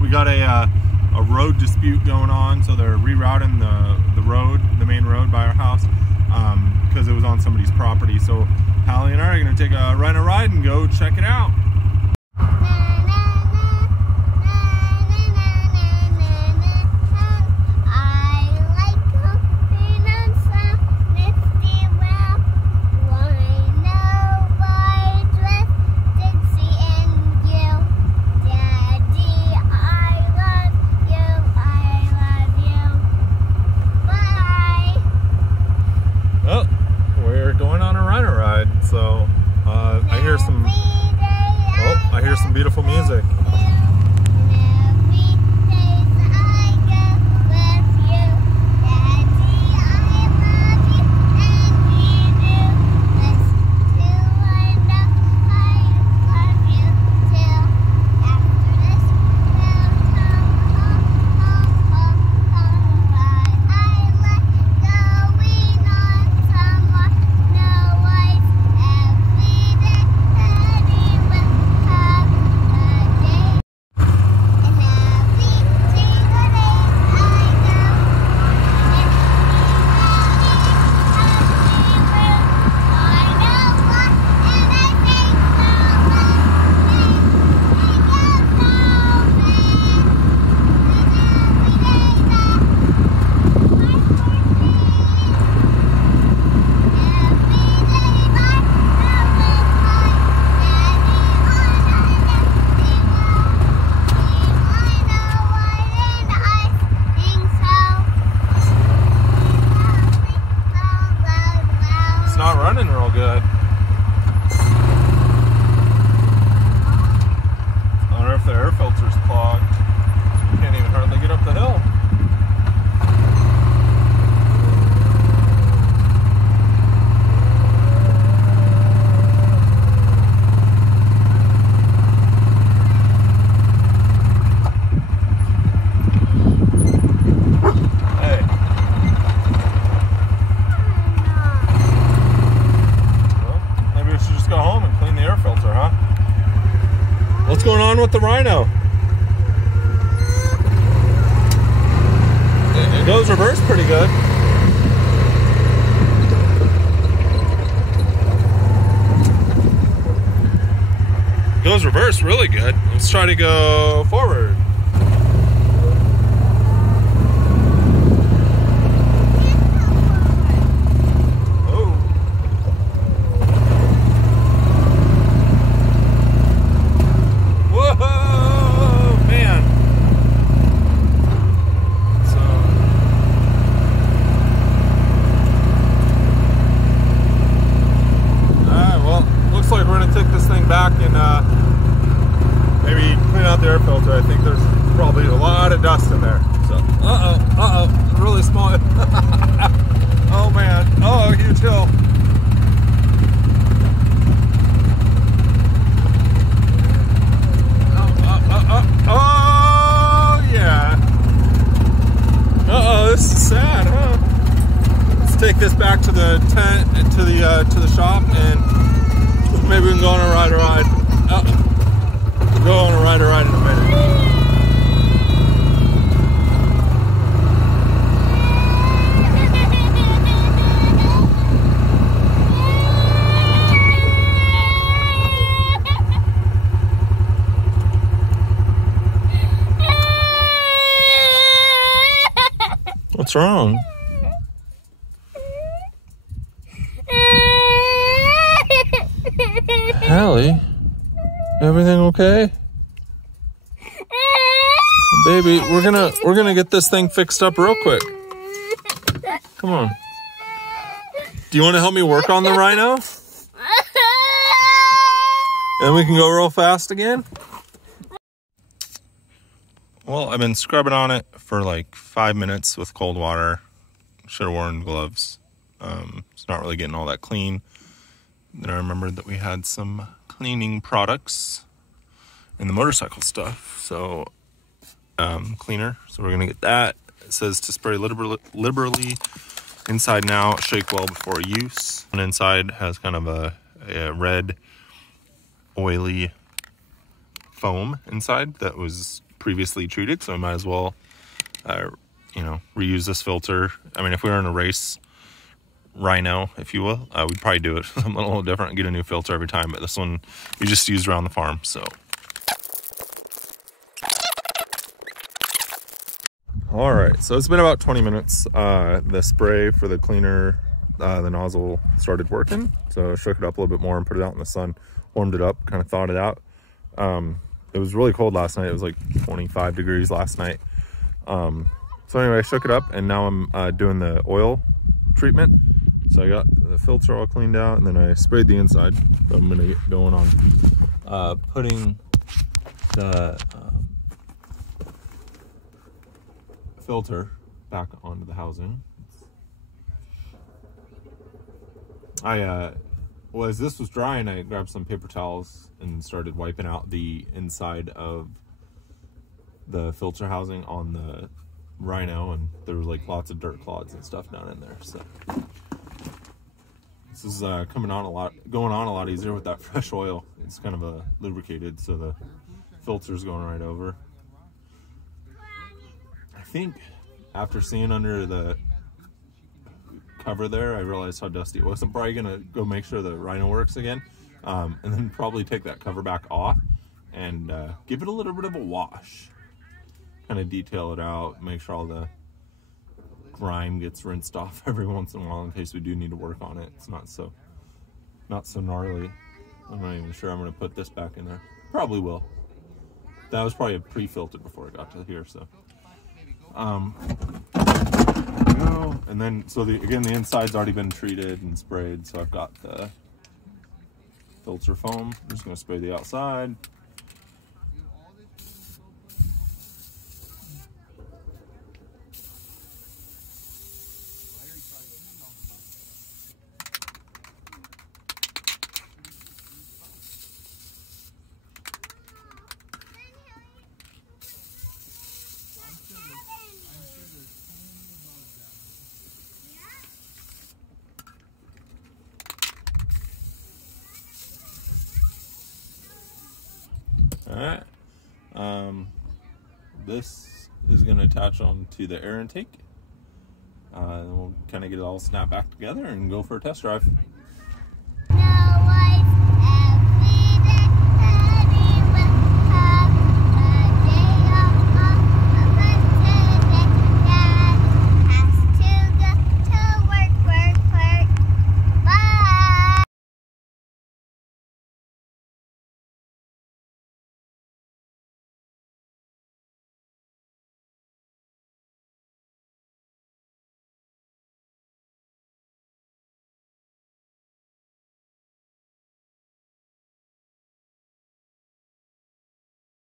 We got a road dispute going on, so they're rerouting the main road by our house, because it was on somebody's property. So Hallie and I are going to take a ride and go check it out. So I hear some beautiful music. Good. I wonder if the air filter's clogged. You can't even hardly get up the hill. What's going on with the Rhino? It goes reverse pretty good. It goes reverse really good. Let's try to go forward. Back and maybe clean out the air filter. I think there's probably a lot of dust in there. So, really small. Oh man, oh, huge hill. Oh yeah. This is sad, huh? Let's take this back to the tent, to the shop, and maybe we can go on a ride. We'll go on a ride in a minute. What's wrong? Hallie, everything okay? Baby, we're gonna get this thing fixed up real quick. Come on. Do you want to help me work on the Rhino? And we can go real fast again? Well, I've been scrubbing on it for like 5 minutes with cold water. Should have worn gloves. It's not really getting all that clean. Then I remembered that we had some cleaning products in the motorcycle stuff. So, cleaner. So we're going to get that. It says to spray liberally inside and out, shake well before use. And inside has kind of a red, oily foam inside that was previously treated, so I might as well, you know, reuse this filter. I mean, if we were in a race rhino, if you will, we'd probably do it something a little different and get a new filter every time, but this one we just used around the farm. So all right, so it's been about 20 minutes. The spray for the cleaner, the nozzle started working, so I shook it up a little bit more and put it out in the sun, warmed it up, kind of thawed it out. It was really cold last night. It was like 25 degrees last night. So anyway, I shook it up, and now I'm doing the oil treatment. So I got the filter all cleaned out, and then I sprayed the inside. So I'm gonna get going on putting the filter back onto the housing. Well, as this was drying, I grabbed some paper towels and started wiping out the inside of the filter housing on the Rhino, and there was like lots of dirt clods and stuff down in there. So this is going on a lot easier with that fresh oil. It's kind of lubricated, so the filter's going right over. I think after seeing under the cover there, I realized how dusty it was. I'm probably gonna go make sure the Rhino works again, and then probably take that cover back off and give it a little bit of a wash. Kind of detail it out, make sure all the grime gets rinsed off every once in a while in case we do need to work on it. It's not so gnarly. I'm not even sure I'm gonna put this back in there. Probably will. That was probably pre-filtered before it got to here, so. And then, so again, the inside's already been treated and sprayed, so I've got the filter foam. I'm just going to spray the outside. Alright, this is going to attach onto the air intake, and we'll kind of get it all snapped back together and go for a test drive.